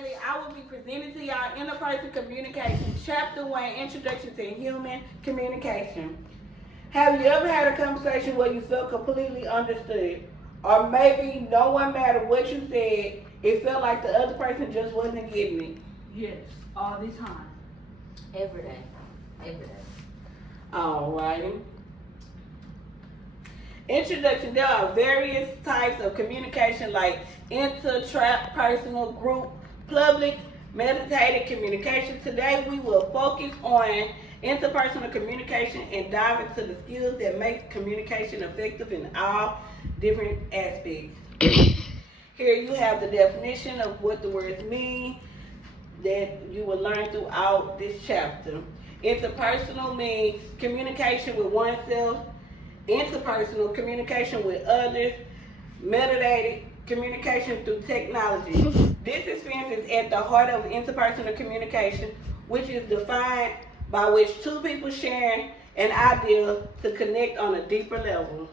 Bailey. I will be presenting to y'all Interpersonal Communication, Chapter 1, Introduction to Human Communication. Have you ever had a conversation where you felt completely understood? Or maybe no one matter what you said, it felt like the other person just wasn't getting it? Yes, all the time. Every day. Every day. Alrighty. Introduction. There are various types of communication like interpersonal, group, public, meditated communication. Today we will focus on interpersonal communication and dive into the skills that make communication effective in all different aspects. Here you have the definition of what the words mean that you will learn throughout this chapter. Interpersonal means communication with oneself. Interpersonal, communication with others. Meditated, communication through technology. This experience is at the heart of interpersonal communication, which is defined by which two people sharing an idea to connect on a deeper level.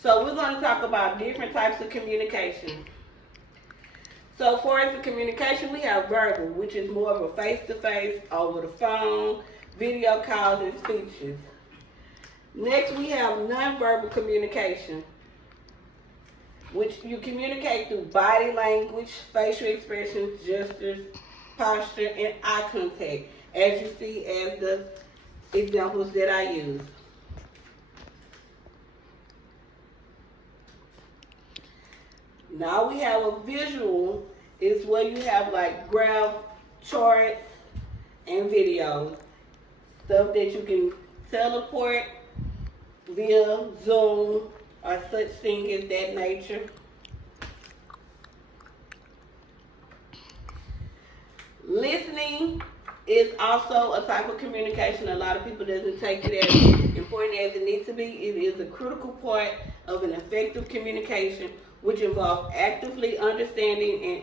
So we're going to talk about different types of communication. So for the communication, we have verbal, which is more of a face-to-face, over the phone, video calls, and speeches. Next, we have nonverbal communication, which you communicate through body language, facial expressions, gestures, posture, and eye contact, as you see as the examples that I use. Now we have a visual, is where you have like graph, charts, and videos. Stuff that you can teleport via Zoom or such thing as that nature. Listening is also a type of communication. A lot of people doesn't take it as important as it needs to be. It is a critical part of an effective communication, which involves actively understanding and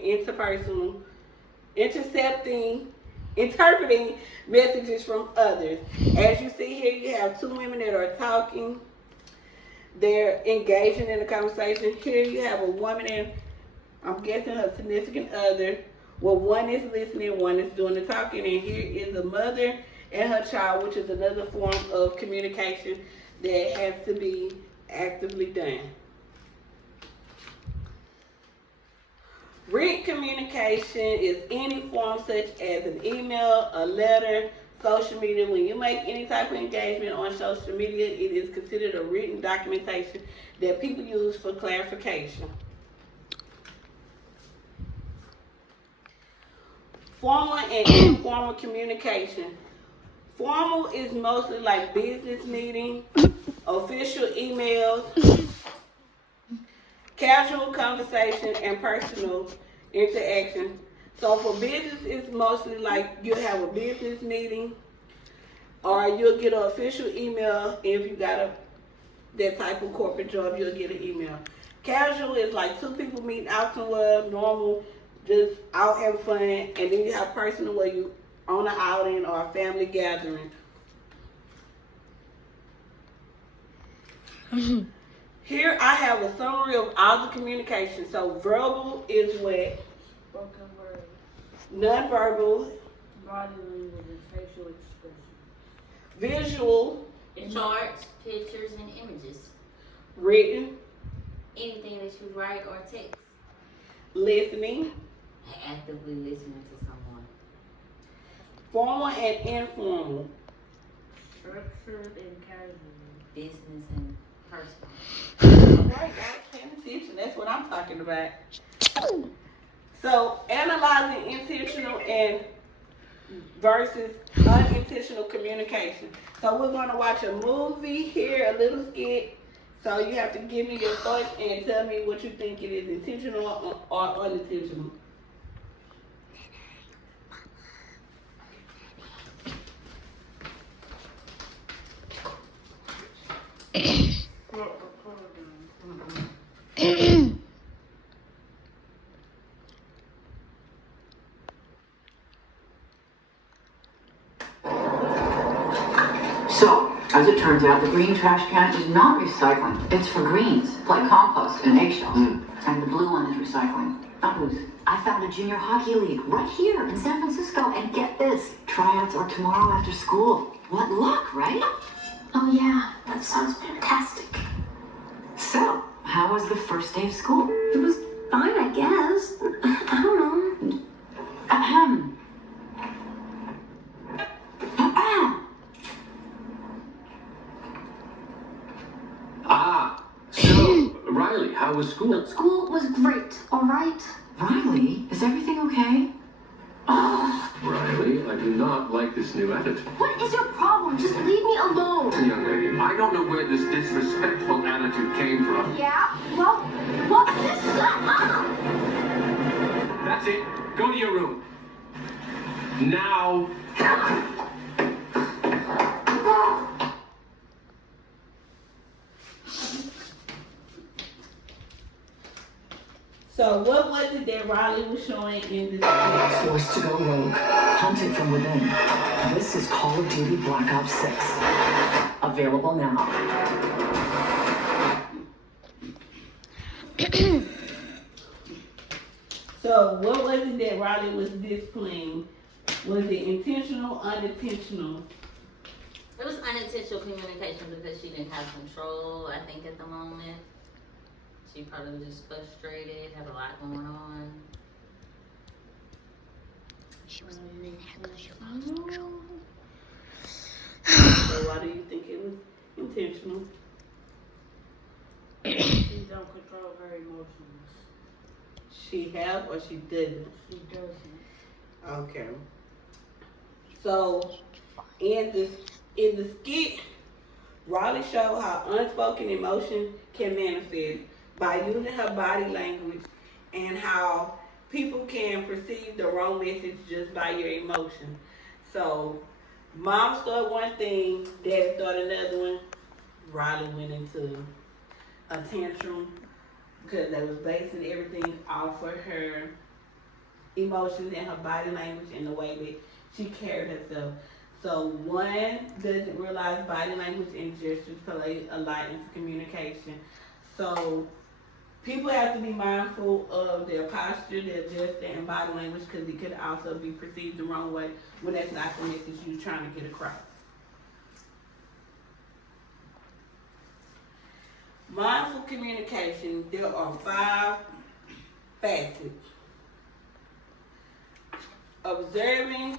interpreting messages from others. As you see here, you have two women that are talking. They're engaging in a conversation. Here you have a woman and I'm guessing her significant other. Well, one is listening, one is doing the talking, and here is a mother and her child, which is another form of communication that has to be actively done. Written communication is any form such as an email, a letter, social media. When you make any type of engagement on social media, it is considered a written documentation that people use for clarification. Formal and informal communication. Formal is mostly like business meetings, official emails, casual conversation, and personal interaction. So for business, it's mostly like you'll have a business meeting or you'll get an official email. If you got that type of corporate job, you'll get an email. Casual is like two people meeting out somewhere, normal, just out having fun. And then you have personal where you on an outing or a family gathering. Here I have a summary of all the communication. So verbal is what? Spoken word. Nonverbal. Body language and facial expression. Visual. Charts, pictures, and images. Written. Anything that you write or text. Listening. Actively listening to someone. Formal and informal. Structured and casual. Business and personal. All right, guys, paying attention. That's what I'm talking about. So, analyzing intentional and versus unintentional communication. So, we're going to watch a movie here, a little skit. So, you have to give me your thoughts and tell me what you think it is, intentional or unintentional. So, As it turns out, the green trash can is not recycling. It's for greens, like compost and eggshells. And the blue one is recycling. I found a junior hockey league right here in San Francisco, and get this, tryouts are tomorrow after school. What luck, right? Oh yeah, that sounds fantastic. So, how was the first day of school? It was fine, I guess. I don't know. Ahem. Ahem. Ah, so, Riley, how was school? School was great, all right? Riley, is everything okay? Riley, I do not like this new attitude. What is your problem? Just leave me alone. Young lady, I don't know where this disrespectful attitude came from. Yeah? Well, just shut up! That's it. Go to your room. Now. So what was it that Riley was showing in this? Forced to go rogue, hunted from within. This is Call of Duty Black Ops 6. Available now. So what was it that Riley was displaying? Was it intentional, unintentional? It was unintentional communication because she didn't have control, I think, at the moment. She probably was just frustrated, had a lot going on. She was mad because she lost control. So why do you think it was intentional? She don't control her emotions. She have or she didn't? She doesn't. Okay. So in the skit, Riley showed how unspoken emotion can manifest by using her body language and how people can perceive the wrong message just by your emotion. So mom started one thing, dad started another one. Riley went into a tantrum because they was basing everything off of her emotions and her body language and the way that she carried herself. So one doesn't realize body language and gestures play a lot into communication. So people have to be mindful of their posture, their gesture, and body language because it could also be perceived the wrong way when that's not the message you're trying to get across. Mindful communication, there are 5 facets. Observing,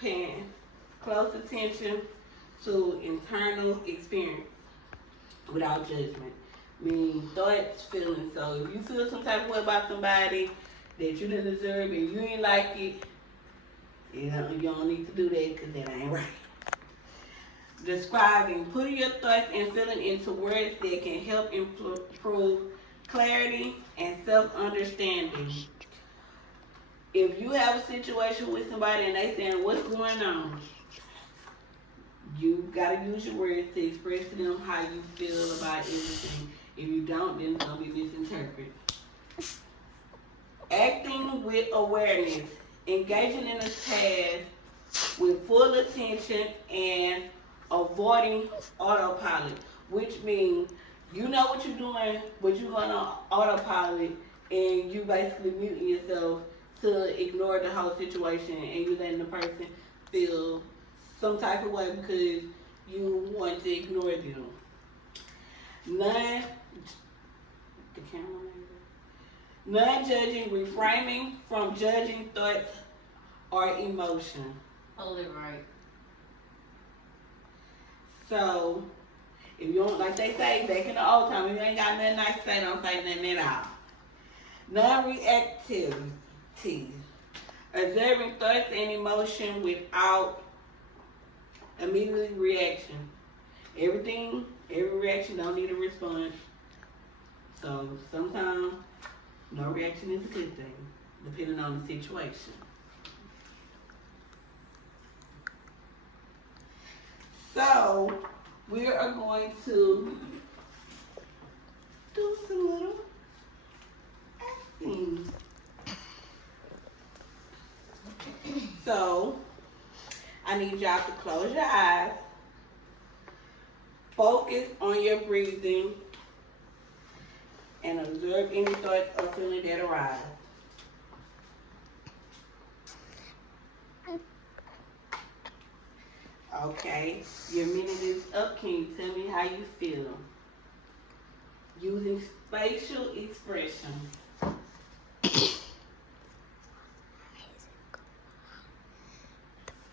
paying close attention to internal experience without judgment. Meaning thoughts, feelings. So if you feel some type of way about somebody that you didn't deserve and you ain't like it, you don't need to do that because that ain't right. Describing, putting your thoughts and feelings into words that can help improve clarity and self-understanding. If you have a situation with somebody and they saying, what's going on? You gotta use your words to express to them how you feel about everything. If you don't, then it's gonna be misinterpreted. Acting with awareness, engaging in a task with full attention and avoiding autopilot, which means you know what you're doing, but you're gonna autopilot and you basically muting yourself to ignore the whole situation and you letting the person feel some type of way because you want to ignore them. Non-judging, reframing from judging thoughts or emotion. Hold it right. So, if you don't, like they say back in the old time, if you ain't got nothing nice to say, don't say nothing at all. Non-reactivity, observing thoughts and emotion without immediate reaction. Every reaction don't need a response. So sometimes no reaction is a good thing, depending on the situation. So we are going to do some little acting. So I need y'all to close your eyes Focus on your breathing and observe any thoughts or feelings that arise. Okay, your minute is up. Can you tell me how you feel? Using facial expression.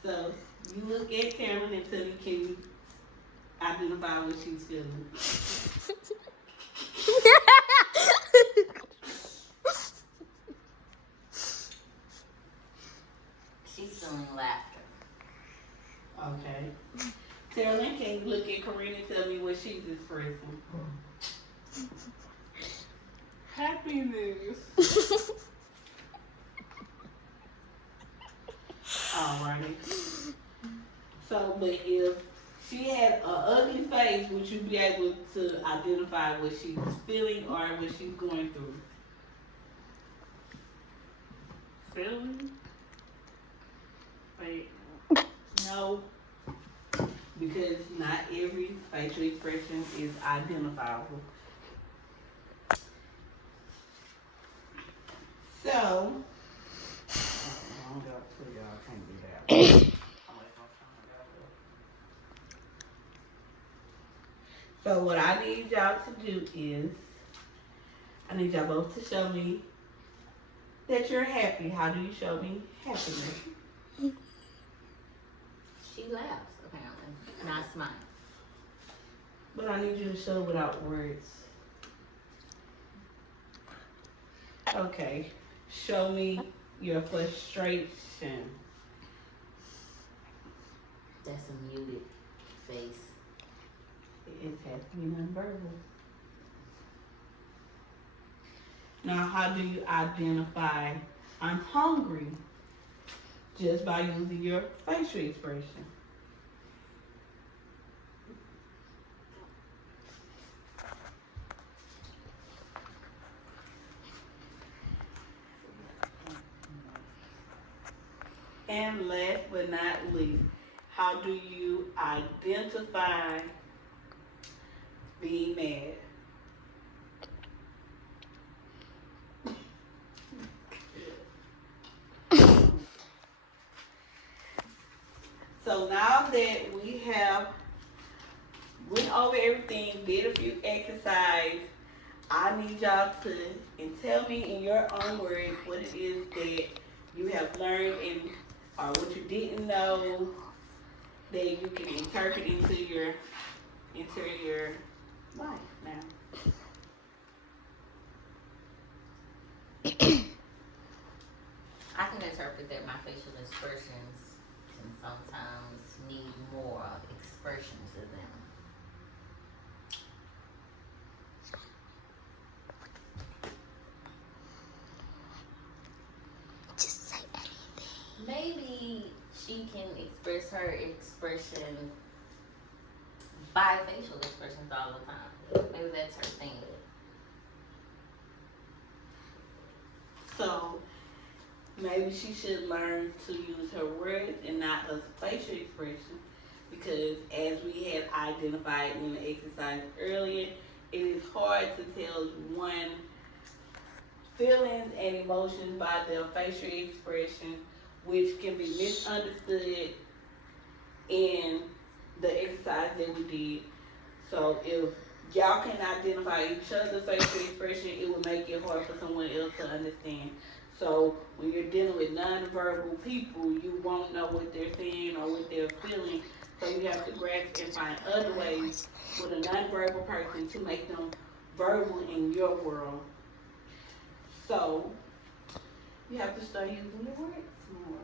So, you look at Cameron and tell me, can you identify what she's feeling? She's feeling laughter. Okay. Carolyn, can you look at Corinne and tell me what she's expressing? Happiness. Alrighty. So, but if she had an ugly face, would you be able to identify what she's feeling or what she's going through? Feeling? Wait. No. Because not every facial expression is identifiable. So, so what I need y'all to do is, I need y'all both to show me that you're happy. How do you show me happiness? She laughs, apparently. Not smiling. But I need you to show without words. Okay. Show me your frustration. That's a muted face. It has to be nonverbal. Now, how do you identify I'm hungry? Just by using your facial expression. And last but not least, how do you identify being mad? So now that we have went over everything, did a few exercises, I need y'all to tell me in your own words what it is that you have learned and or what you didn't know that you can interpret into your life now. I can interpret that my facial expressions can sometimes need more expression to them. Just say anything. Maybe she can express her expression by facial expressions all the time. Maybe that's her thing. So maybe she should learn to use her words and not a facial expression, because as we had identified in the exercise earlier, it is hard to tell one feelings and emotions by their facial expression, which can be misunderstood in the exercise that we did. So if y'all can identify each other's facial expression, it will make it hard for someone else to understand. So when you're dealing with nonverbal people, you won't know what they're saying or what they're feeling. So you have to grasp and find other ways with a nonverbal person to make them verbal in your world. So you have to start using your words more.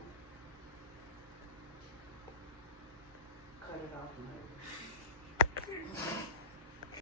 Cut it off, maybe.